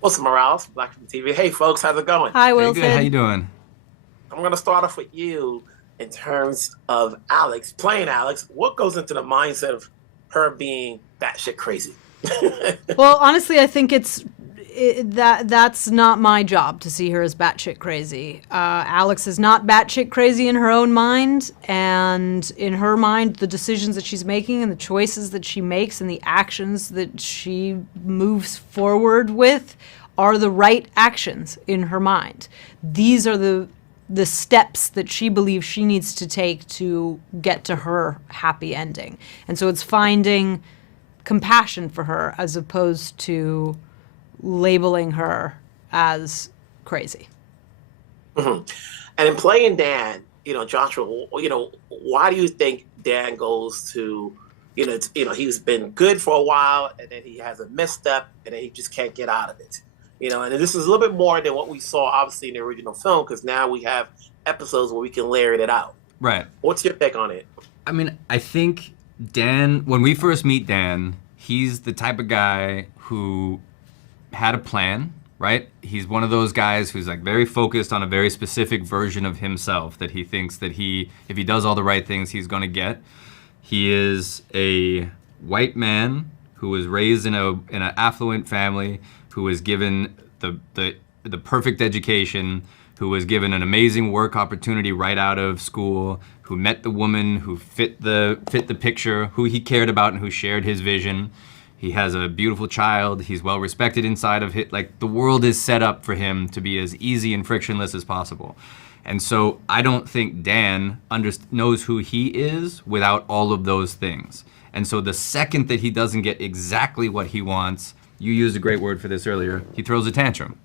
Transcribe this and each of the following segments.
Wilson Morales, Black from TV. Hey, folks, how's it going? Hi, Hey, good. How you Wilson. doing? I'm going to start off with you in terms of Alex, playing Alex. What goes into the mindset of her being batshit crazy? Well, honestly, I think that's not my job to see her as batshit crazy. Alex is not batshit crazy in her own mind, and in her mind, the decisions that she's making and the choices that she makes and the actions that she moves forward with are the right actions in her mind. These are the steps that she believes she needs to take to get to her happy ending. And so it's finding compassion for her as opposed to labeling her as crazy. Mhm. And in playing Dan, Joshua, why do you think Dan goes to, he's been good for a while and then he has a misstep and then he just can't get out of it. And this is a little bit more than what we saw obviously in the original film because now we have episodes where we can layer it out. Right. What's your take on it? I mean, I think Dan, when we first meet Dan, he's the type of guy who had a plan, right? He's one of those guys who's like very focused on a very specific version of himself that he thinks that if he does all the right things, he's going to get. He is a white man who was raised in an affluent family, who was given the perfect education, who was given an amazing work opportunity right out of school, who met the woman who fit the picture, who he cared about and who shared his vision. He has a beautiful child. He's well respected inside of it. Like the world is set up for him to be as easy and frictionless as possible. And so I don't think Dan knows who he is without all of those things. And so the second that he doesn't get exactly what he wants, you used a great word for this earlier, he throws a tantrum.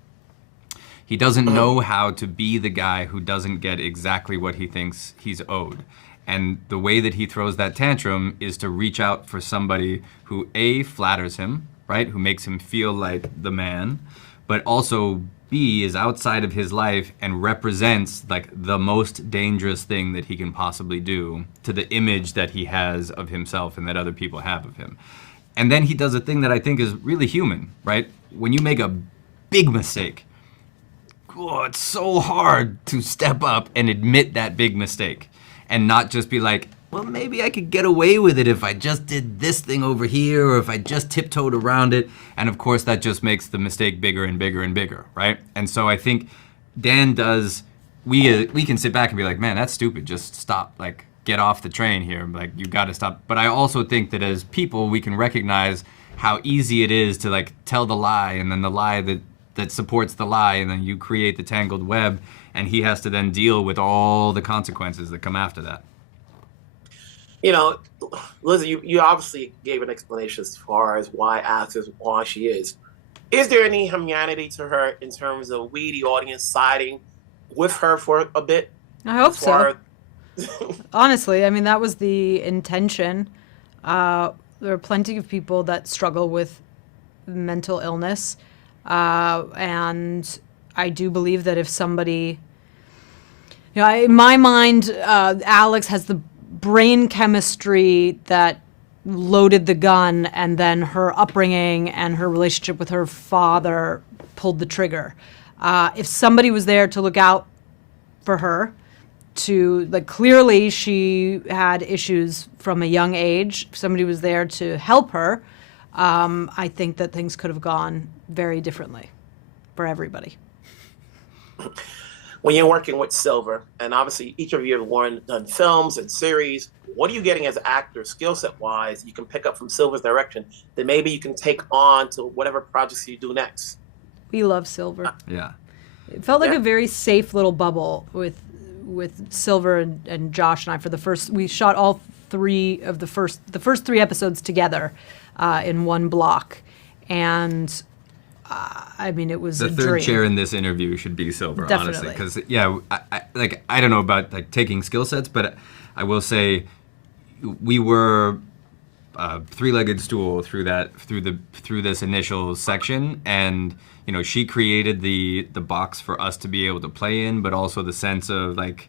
He doesn't know how to be the guy who doesn't get exactly what he thinks he's owed. And the way that he throws that tantrum is to reach out for somebody who A, flatters him, right? Who makes him feel like the man, but also B, is outside of his life and represents like the most dangerous thing that he can possibly do to the image that he has of himself and that other people have of him. And then he does a thing that I think is really human, right? When you make a big mistake, it's so hard to step up and admit that big mistake and not just be like, well, maybe I could get away with it if I just did this thing over here or if I just tiptoed around it. And of course, that just makes the mistake bigger and bigger and bigger, right? And so I think Dan does, we can sit back and be like, man, that's stupid. Just stop. Like, get off the train here. Like, you got to stop. But I also think that as people, we can recognize how easy it is to like tell the lie and then the lie that supports the lie, and then you create the tangled web, and he has to then deal with all the consequences that come after that. Lizzie, you obviously gave an explanation as far as why Alex is why she is. Is there any humanity to her in terms of we, the audience, siding with her for a bit? I hope so. As Honestly, I mean, that was the intention. There are plenty of people that struggle with mental illness. And I do believe that if somebody, in my mind, Alex has the brain chemistry that loaded the gun, and then her upbringing and her relationship with her father pulled the trigger. If somebody was there to look out for her, clearly she had issues from a young age, if somebody was there to help her, I think that things could have gone very differently for everybody. when you're working with Silver, and obviously each of you have done films and series, what are you getting as actors, skill set wise, you can pick up from Silver's direction that maybe you can take on to whatever projects you do next? We love Silver. Yeah. It felt like Yeah. a very safe little bubble with Silver and Josh and I for the first. We shot all three of the first three episodes together in one block, and I mean it was The a third dream. chair in this interview should be Silver, honestly, Definitely. because I don't know about like taking skill sets, but I will say we were a three-legged stool through this initial section, and she created the box for us to be able to play in, but also the sense of like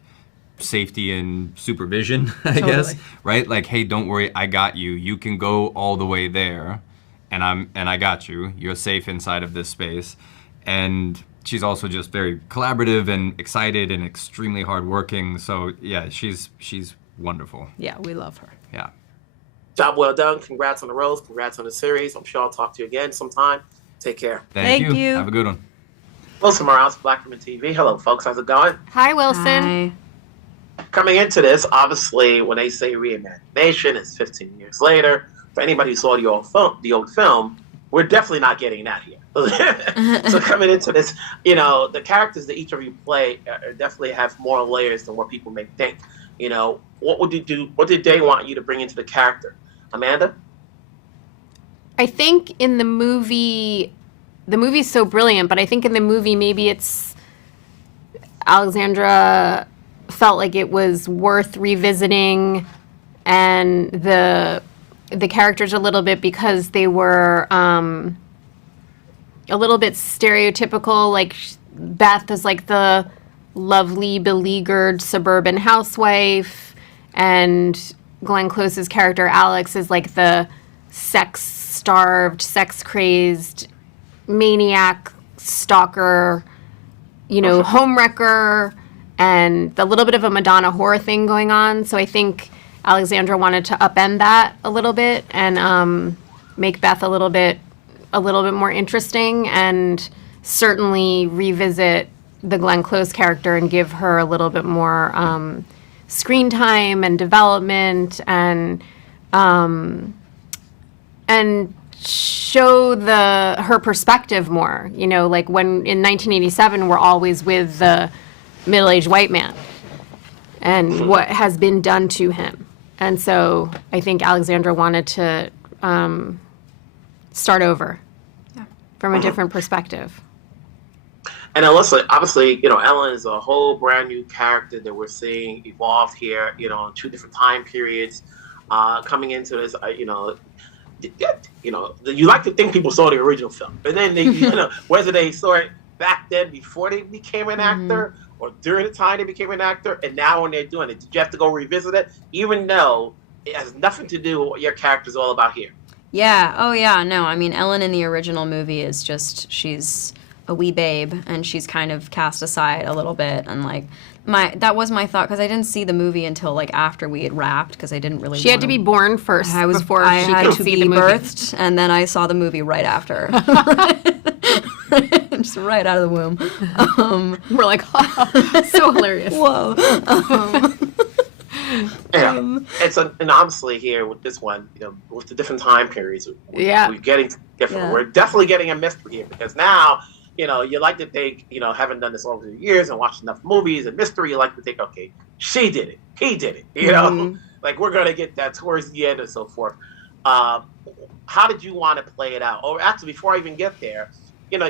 safety and supervision, I guess, right? Like, hey, don't worry, I got you. You can go all the way there, and I got you. You're safe inside of this space. And she's also just very collaborative and excited and extremely hardworking. So yeah, she's wonderful. Yeah, we love her. Yeah. Job well done. Congrats on the roles. Congrats on the series. I'm sure I'll talk to you again sometime. Take care. Thank you. Have a good one. Wilson Morales, Black Women TV. Hello, folks. How's it going? Hi, Wilson. Hi. Coming into this, obviously, when they say reimagination, it's 15 years later. For anybody who saw the old film, we're definitely not getting that here. So coming into this, the characters that each of you play definitely have more layers than what people may think. What would you do? What did they want you to bring into the character? Amanda? I think in the movie's so brilliant, but I think in the movie maybe it's Alexandra felt like it was worth revisiting and the characters a little bit because they were a little bit stereotypical. Like Beth is like the lovely, beleaguered suburban housewife, and Glenn Close's character Alex is like the sex-starved, sex-crazed maniac, stalker, homewrecker, and a little bit of a Madonna horror thing going on. So I think Alexandra wanted to upend that a little bit and make Beth a little bit more interesting, and certainly revisit the Glenn Close character and give her a little bit more screen time and development and show her perspective more. Like when in 1987 we're always with the middle-aged white man and what has been done to him. And so I think Alexandra wanted to start over from a different perspective. And Alyssa, obviously, Ellen is a whole brand new character that we're seeing evolve here, in two different time periods. Coming into this, you like to think people saw the original film, but then they, whether they saw it back then before they became an actor or during the time they became an actor, and now when they're doing it, did you have to go revisit it, even though it has nothing to do with what your character's all about here? Yeah. Oh, yeah. No, I mean, Ellen in the original movie is just, she's a wee babe, and she's kind of cast aside a little bit, and like that was my thought, because I didn't see the movie until like after we had wrapped, because I didn't really. She had to be born first. I had to be birthed, and then I saw the movie right after. Just right out of the womb. We're like, so hilarious. Whoa. And obviously here with this one, with the different time periods, we're getting different. Yeah. We're definitely getting a mystery here, because now, you like to think, having done this over the years and watched enough movies and mystery, you like to think, okay, she did it, he did it, like we're gonna get that towards the end and so forth. How did you want to play it out? Or actually, before I even get there,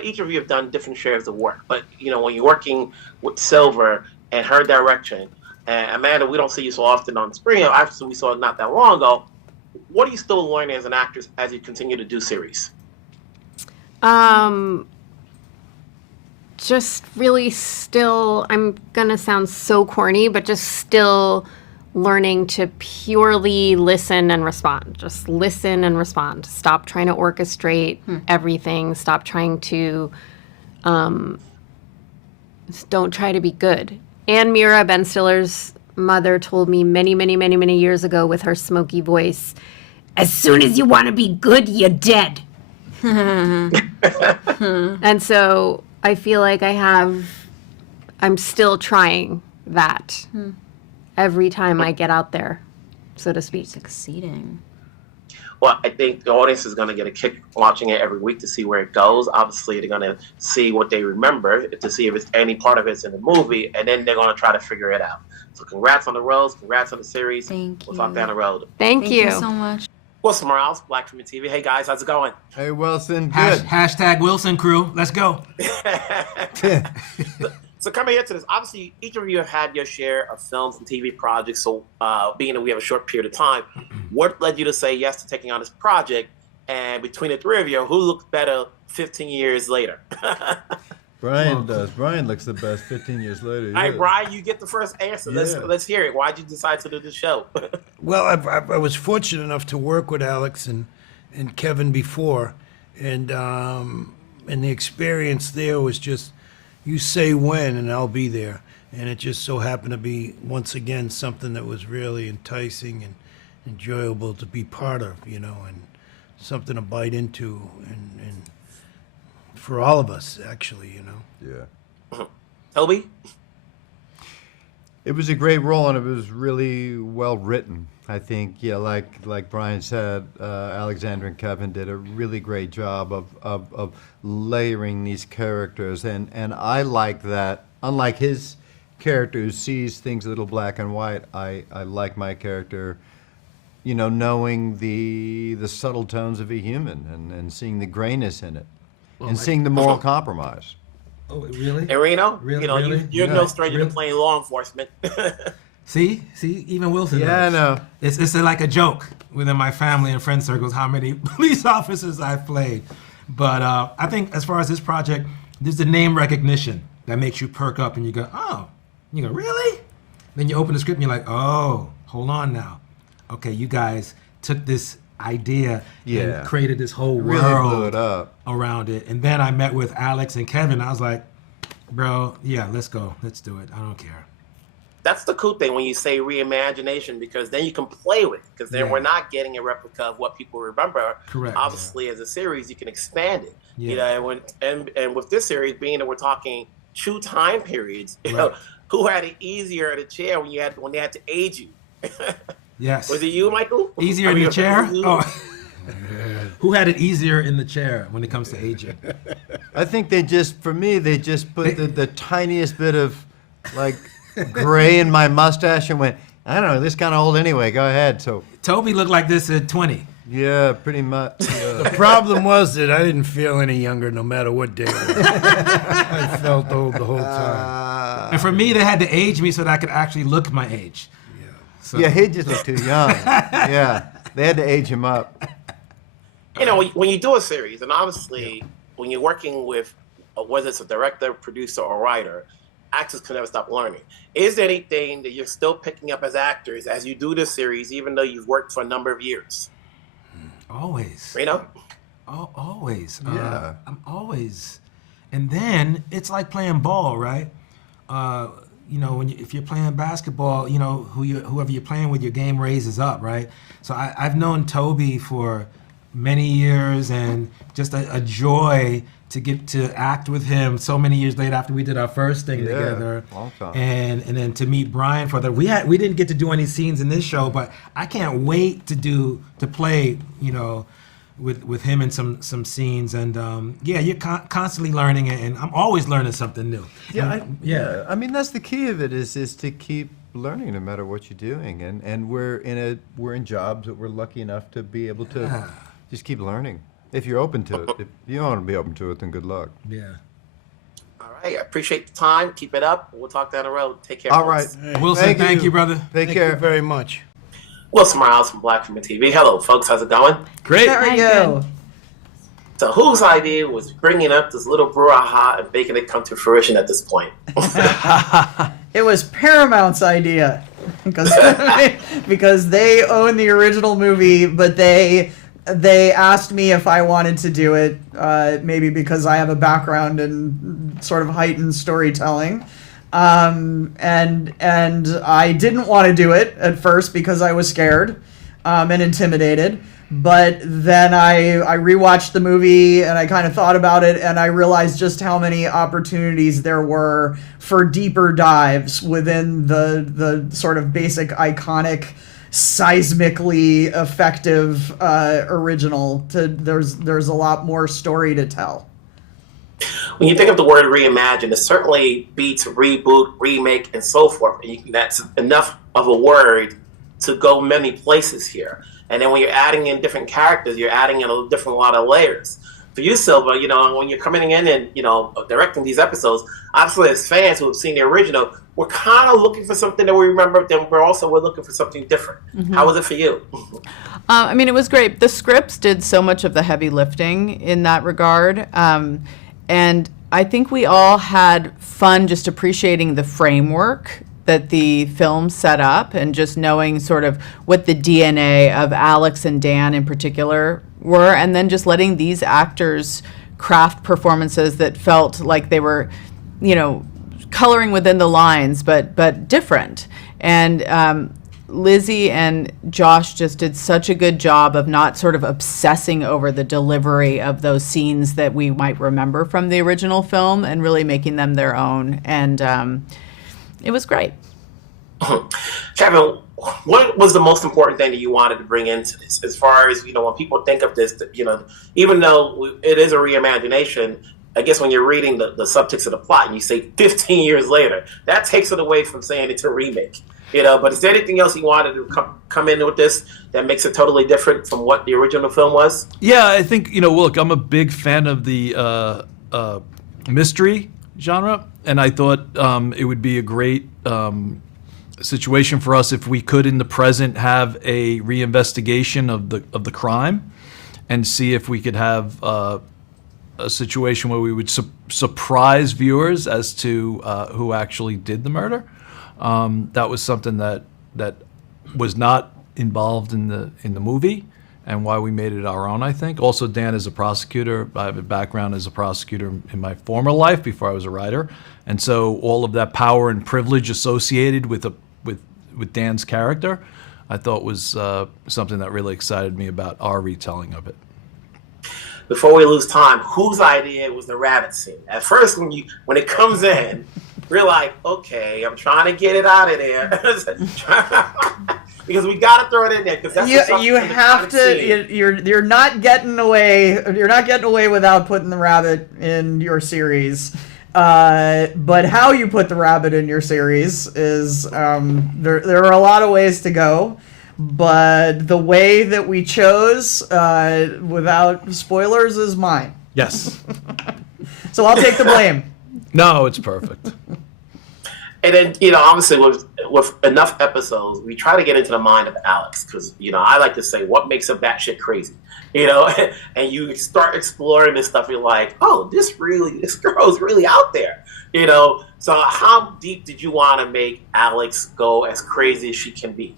each of you have done different shares of work, but when you're working with Silver and her direction, and Amanda, we don't see you so often on screen. Actually, we saw it not that long ago. What are you still learning as an actress as you continue to do series? Just really still, I'm going to sound so corny, but just still learning to purely listen and respond. Just listen and respond. Stop trying to orchestrate everything. Stop trying to, don't try to be good. Anne Mira, Ben Stiller's mother, told me many, many, many, many years ago with her smoky voice, as soon as you want to be good, you're dead. And so I feel like I'm still trying that every time I get out there, so to speak. Succeeding. Well, I think the audience is going to get a kick watching it every week to see where it goes. Obviously, they're going to see what they remember, to see if it's any part of it's in the movie, and then they're going to try to figure it out. So congrats on the roles, congrats on the series. Thank you. We'll talk down the road. Thank you so much. Wilson Morales, Black Women TV. Hey guys, how's it going? Hey Wilson, good. Hashtag Wilson crew. Let's go. So coming into this, obviously each of you have had your share of films and TV projects. So being that we have a short period of time, what led you to say yes to taking on this project? And between the three of you, who looks better 15 years later? Brian does. Brian looks the best 15 years later. All right, Brian, you get the first answer. Yeah. Let's hear it. Why'd you decide to do this show? Well, I was fortunate enough to work with Alex and and Kevin before, and the experience there was just, you say when and I'll be there, and it just so happened to be once again something that was really enticing and enjoyable to be part of, and something to bite into, and for all of us actually, Yeah. Toby? It was a great role, and it was really well written. I think, like Brian said, Alexandra and Kevin did a really great job of layering these characters, and I like that. Unlike his character who sees things a little black and white, I like my character, knowing the subtle tones of a human and seeing the grayness in it, and seeing the moral compromise. Oh, really? And Reno, Really? you're no stranger to playing law enforcement. See, even Wilson knows. Yeah, I know. It's like a joke within my family and friend circles how many police officers I've played. But I think as far as this project, there's the name recognition that makes you perk up and you go, oh. You go, really? Then you open the script and you're like, oh, hold on now. Okay, you guys took this idea and created this whole Really world blew it up. around it. And then I met with Alex and Kevin. I was like, bro, yeah, let's go. Let's do it. I don't care. That's the cool thing when you say reimagination, because then you can play with it, because then we're not getting a replica of what people remember. Correct. Obviously, as a series, you can expand it. Yeah. And with this series, being that we're talking 2 time periods, who had it easier in the chair when they had to age you? Yes. Was it you, Michael? Easier in the chair? Oh. Who had it easier in the chair when it comes to aging? I think they just put the tiniest bit of gray in my mustache and went, I don't know, this kind of old anyway, go ahead. So Toby looked like this at 20. yeah, pretty much. The problem was that I didn't feel any younger no matter what day it was. I felt old the whole time. And for me, they had to age me so that I could actually look my age. Yeah. So. Yeah, he just looked too young. Yeah, they had to age him up. When you do a series, and obviously when you're working with, whether it's a director, producer, or writer, actors can never stop learning. Is there anything that you're still picking up as actors as you do this series, even though you've worked for a number of years? Always. Reno? Oh, always. Yeah. I'm always. And then it's like playing ball, right? If you're playing basketball, whoever you're playing with, your game raises up, right? So I've known Toby for many years, and just a joy to get to act with him so many years later after we did our first thing together. Long time. And then to meet Brian for we didn't get to do any scenes in this show, but I can't wait to play, with him in some scenes. And you're constantly learning, and I'm always learning something new. I mean, that's the key of it is to keep learning no matter what you're doing, and we're in jobs that we're lucky enough to be able to just keep learning. If you're open to it. If you don't want to be open to it, then good luck. Yeah. All right. I appreciate the time. Keep it up. We'll talk down the road. Take care. All right. folks. Wilson, thank you, brother. Take care. Thank you very much. Wilson Miles from Black Film TV. Hello, folks. How's it going? Great. There we go. So whose idea was bringing up this little brouhaha and making it come to fruition at this point? It was Paramount's idea because they own the original movie, but they asked me if I wanted to do it, maybe because I have a background in sort of heightened storytelling. And I didn't want to do it at first because I was scared and intimidated. But then I rewatched the movie and I kind of thought about it, and I realized just how many opportunities there were for deeper dives within the sort of basic iconic, seismically effective original. There's a lot more story to tell. When you think of the word reimagine, it certainly beats reboot, remake, and so forth. And that's enough of a word to go many places here. And then when you're adding in different characters, you're adding in a different lot of layers. For you, Silva, when you're coming in and, directing these episodes, obviously as fans who have seen the original, we're kind of looking for something that we remember, then we're looking for something different. Mm-hmm. How was it for you? It was great. The scripts did so much of the heavy lifting in that regard. And I think we all had fun just appreciating the framework that the film set up, and just knowing sort of what the DNA of Alex and Dan in particular were, and then just letting these actors craft performances that felt like they were, coloring within the lines, but different. And Lizzy and Josh just did such a good job of not sort of obsessing over the delivery of those scenes that we might remember from the original film, and really making them their own. And it was great. Kevin, what was the most important thing that you wanted to bring into this? As far as, when people think of this, even though it is a reimagination, I guess when you're reading the subtext of the plot and you say 15 years later, that takes it away from saying it's a remake. But is there anything else you wanted to come in with this that makes it totally different from what the original film was? Yeah, I think, look, I'm a big fan of the mystery genre, and I thought it would be a great situation for us if we could, in the present, have a reinvestigation of the crime, and see if we could have a situation where we would surprise viewers as to who actually did the murder. That was something that was not involved in the movie, and why we made it our own, I think. Also, Dan is a prosecutor. I have a background as a prosecutor in my former life before I was a writer, and so all of that power and privilege associated with Dan's character, I thought was something that really excited me about our retelling of it. Before we lose time, whose idea was the rabbit scene? At first, when it comes in, we're like, okay, I'm trying to get it out of there. Because we got to throw it in there. Because that's you have to. You're not getting away. You're not getting away without putting the rabbit in your series. But how you put the rabbit in your series is there are a lot of ways to go. But the way that we chose, without spoilers, is mine. Yes. So I'll take the blame. No, it's perfect. And then, obviously, with enough episodes, we try to get into the mind of Alex, because, I like to say, what makes a batshit crazy? And you start exploring this stuff, you're like, oh, this girl's really out there. So how deep did you want to make Alex go as crazy as she can be?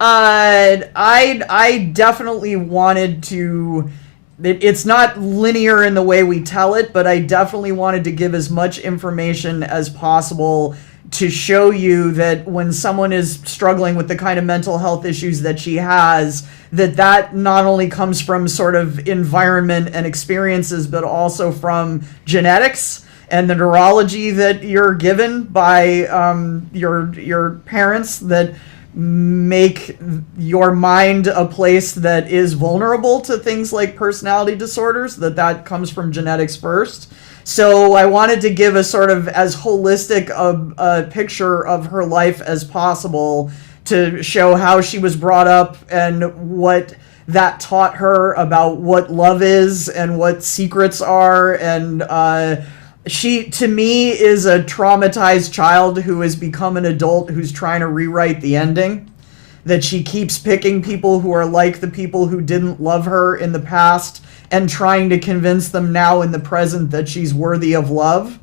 I definitely wanted to. It's not linear in the way we tell it, but I definitely wanted to give as much information as possible to show you that when someone is struggling with the kind of mental health issues that she has, that not only comes from sort of environment and experiences, but also from genetics and the neurology that you're given by your parents that make your mind a place that is vulnerable to things like personality disorders, that comes from genetics first. So I wanted to give a sort of as holistic a picture of her life as possible to show how she was brought up and what that taught her about what love is and what secrets are. And she, to me, is a traumatized child who has become an adult who's trying to rewrite the ending. That she keeps picking people who are like the people who didn't love her in the past and trying to convince them now in the present that she's worthy of love.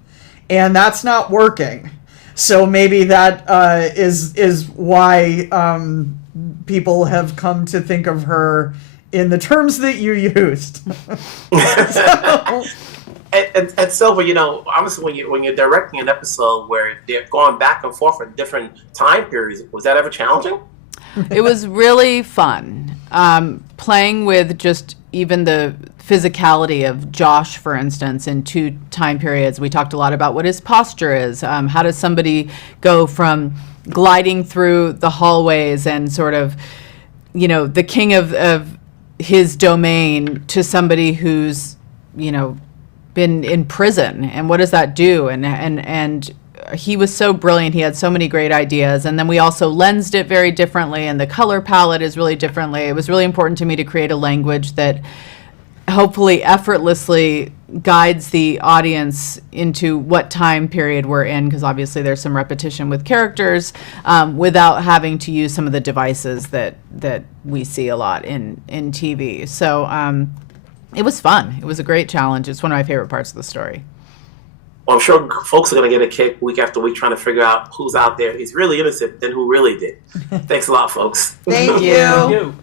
And that's not working. So maybe that is why people have come to think of her in the terms that you used. And Silver, obviously when you're directing an episode where they're going back and forth in different time periods, was that ever challenging? It was really fun. Playing with just even the physicality of Josh, for instance, in two time periods. We talked a lot about what his posture is. How does somebody go from gliding through the hallways and sort of, the king of his domain to somebody who's, been in prison, and what does that do? And he was so brilliant. He had so many great ideas. And then we also lensed it very differently, and the color palette is really differently. It was really important to me to create a language that hopefully effortlessly guides the audience into what time period we're in, because obviously there's some repetition with characters, without having to use some of the devices that we see a lot in TV. So it was fun. It was a great challenge. It's one of my favorite parts of the story. Well, I'm sure folks are going to get a kick week after week trying to figure out who's out there. He's really innocent, then who really did. Thanks a lot, folks. Thank you.